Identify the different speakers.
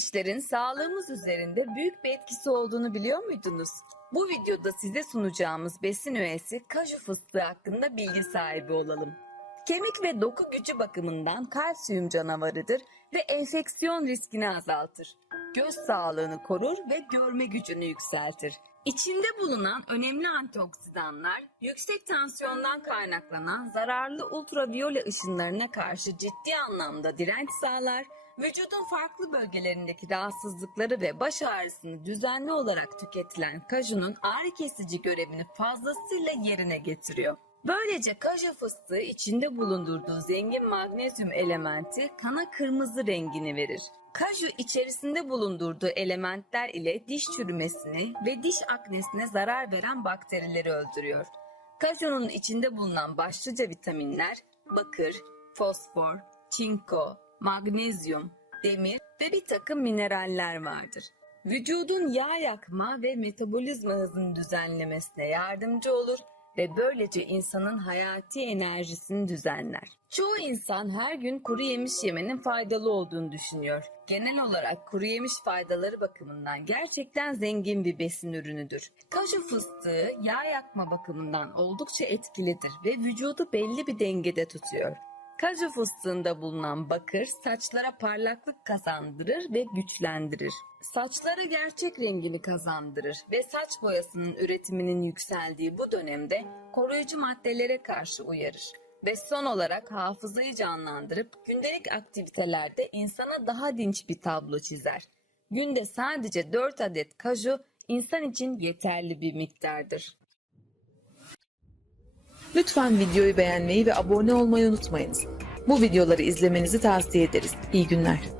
Speaker 1: yemişlerin sağlığımız üzerinde büyük bir etkisi olduğunu biliyor muydunuz? Bu videoda size sunacağımız besin öğesi kaju fıstığı hakkında bilgi sahibi olalım. Kemik ve doku gücü bakımından kalsiyum canavarıdır ve enfeksiyon riskini azaltır. Göz sağlığını korur ve görme gücünü yükseltir. İçinde bulunan önemli antioksidanlar yüksek tansiyondan kaynaklanan zararlı ultraviyole ışınlarına karşı ciddi anlamda direnç sağlar, vücudun farklı bölgelerindeki rahatsızlıkları ve baş ağrısını düzenli olarak tüketilen kajunun ağrı kesici görevini fazlasıyla yerine getiriyor. Böylece kaju fıstığı içinde bulundurduğu zengin magnezyum elementi kana kırmızı rengini verir. Kaju içerisinde bulundurduğu elementler ile diş çürümesini ve diş aknesine zarar veren bakterileri öldürüyor. Kajunun içinde bulunan başlıca vitaminler bakır, fosfor, çinko, magnezyum, demir ve bir takım mineraller vardır. Vücudun yağ yakma ve metabolizma hızını düzenlemesine yardımcı olur ve böylece insanın hayati enerjisini düzenler. Çoğu insan her gün kuru yemiş yemenin faydalı olduğunu düşünüyor. Genel olarak kuru yemiş faydaları bakımından gerçekten zengin bir besin ürünüdür. Kaju fıstığı yağ yakma bakımından oldukça etkilidir ve vücudu belli bir dengede tutuyor. Kaju fıstığında bulunan bakır saçlara parlaklık kazandırır ve güçlendirir. Saçlara gerçek rengini kazandırır ve saç boyasının üretiminin yükseldiği bu dönemde koruyucu maddelere karşı uyarır. Ve son olarak hafızayı canlandırıp gündelik aktivitelerde insana daha dinç bir tablo çizer. Günde sadece 4 adet kaju insan için yeterli bir miktardır.
Speaker 2: Lütfen videoyu beğenmeyi ve abone olmayı unutmayınız. Bu videoları izlemenizi tavsiye ederiz. İyi günler.